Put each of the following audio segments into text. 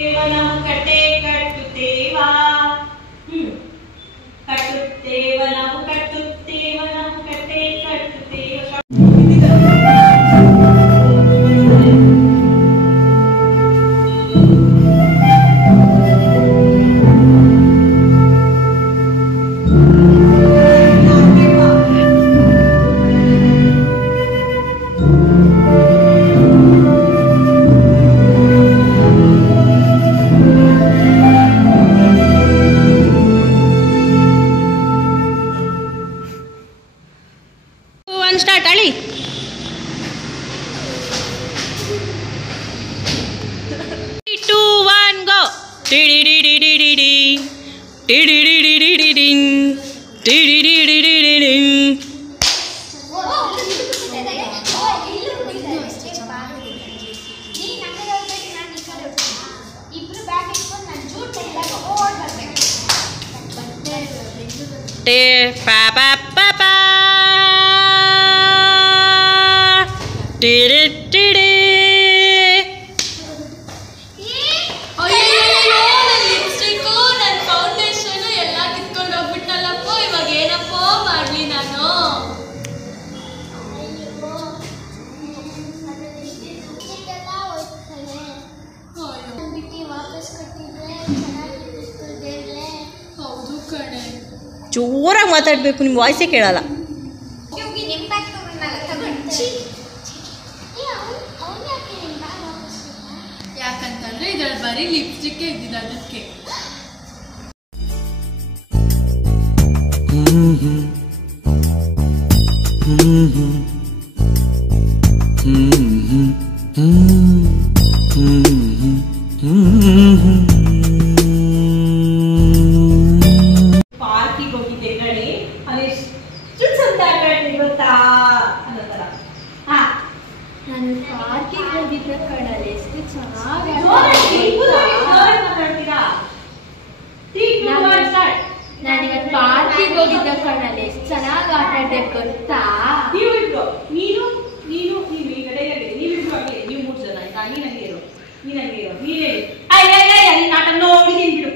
ನಾವು ಕಟ್ಟೆ ಕಟ್ಟುತ್ತೇವ ಕಟ್ಟುತ್ತೇವ ನಾವು ಕಟ್ಟುತ್ತೇವ ನಾವು ಕಟ್ಟೆ ಕಟ್ಟುತ್ತೇವ. ಸ್ಟಾರ್ಟ್ ಅಳಿ. Two one go. ಟಿಡಿಡಿಡಿಡಿಡಿಡಿ ಟಿಡಿಡಿಡಿಡಿಡಿಡಿನ್ ಟಿಡಿಡಿಡಿಡಿಡಿಡಿನ್. ಟೇ ಪಾ ಪಾ ಪಾ ಪಾ ಟಿಡಿ ಟಿಡಿ. ಅಯ್ಯೋ ನನ್ನ ಲಿಪ್ಸ್ಟಿಕ್ಕು ನನ್ನ ಫೌಂಡೇಶನ್ ಎಲ್ಲ ಕಿತ್ಕೊಂಡು ಹೋಗ್ಬಿಟ್ನಲ್ಲಪ್ಪ. ಇವಾಗ ಏನಪ್ಪ ಮಾಡ್ಲಿ ನಾನು? ಹೌದು ಕಣೆ. ಜೋರಾಗಿ ಮಾತಾಡಬೇಕು, ನಿಮ್ಮ ವಾಯ್ಸೇ ಕೇಳಲ್ಲ. ಯಾಕಂತಂದ್ರೆ ಇದ್ರಲ್ಲಿ ಬರೀ ಲಿಪ್ಸ್ಟಿಕ್ ಇದ್ದಿದ್ದು ಅದಕ್ಕೆ. ಪಾರ್ಕಿಗೆ ಹೋಗಿದ್ದೆ ಕಣೆ, ಅಲ್ಲಿ ಎಷ್ಟು ಚಂದ ಆಟಾಡ್ತೀನಿ ಗೊತ್ತಾ ಅನ್ನೋ ಥರ. ನಾನು ಪಾರ್ಕಿಗೆ ಹೋಗಿದ್ದೆ ಕಣಲ್ಲಿ, ಎಷ್ಟು ಚೆನ್ನಾಗಿ ಮಾತಾಡ್ತೀರಾ? ನಾನು ಇವತ್ತು ಪಾರ್ಕಿಗೆ ಹೋಗಿದ್ದೆ ಕಣಲ್ಲಿ, ಎಷ್ಟು ಚೆನ್ನಾಗಿ ಆಟ ಆಡ್ದೆ ಗೊತ್ತಾ? ನೀವಿಬ್ರು ನೀನು ನೀನು ನೀವು ಈ ಕಡೆ ನೀವಿಬ್ರು ಆಗಲಿ, ನೀವು 3 ಜನ ಆಯ್ತಾ? ನೀನಂಗೆ ಇರು, ನೀನಂಗೆ ಇರು, ನೀನೇ ಅಯ್ಯಯ್ಯ ನಿನ್ನ ಆಟ ನೋಡಿದೀನಿ ಬಿಡು,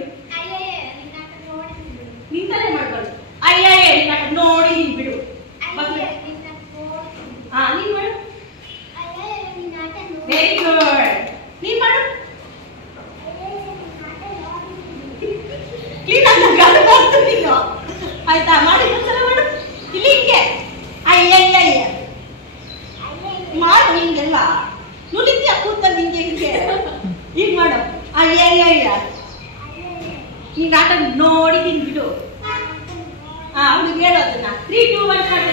ನಿಂತಲೇ ಮಾಡ್ಬಾರ್ದು. ಅಯ್ಯಯ್ಯ ನಿನ್ನ ಆಟ ನೋಡಿದೀನಿ ಬಿಡು. ಹಾ ನೀನ್ ಮಾಡು. Very good. ನೀನ್ ಮಾಡು. ಆಯ್ತಾ? ಮಾಡಿ ಒಂದ್ಸಲ ಮಾಡು. ಇಲ್ಲಿ ಹಿಂಗೆ ಅಯ್ಯಯ್ಯ ಮಾಡು. ಹಿಂಗೆಲ್ಲ ನುಲಿತ್ಯ ಕೂತಲ್ಲಿ ಹಿಂಗೆ ಹಿಂಗೆ ಈಗ ಮಾಡು. ಅಯ್ಯಯ್ಯ ಈಗ ಆಟ ನೋಡಿದೀನಿ ಬಿಡು. ಅವ್ನಿಗೆ ಹೇಳೋದನ್ನ 3 2 1 ಸ್ಟಾರ್ಟ್.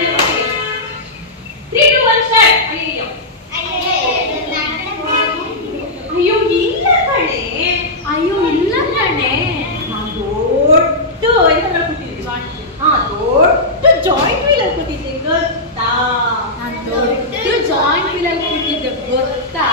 3 2 1 ಸ್ಟಾರ್ಟ್. ಅಯ್ಯಯ್ಯೋ ಅಯ್ಯೋ ಇಲ್ಲ ಕಣೆ, ಅಯ್ಯೋ ಇಲ್ಲ ಕಣೆ. ದೊಡ್ಡ ಎಂತ ಕೊಟ್ಟಿದ್ವಿ? ದೊಡ್ಡ ಜಾಯಿಂಟ್ ವೀಲ್ ಅಲ್ಲಿ ಕೊಟ್ಟಿದ್ದೆ ಗೊತ್ತಾ? ನಾನು ದೊಡ್ಡ ಜಾಯಿಂಟ್ ವೀಲ್ ಅಲ್ಲಿ ಕೂತಿದ್ದೆ ಗೊತ್ತಾ?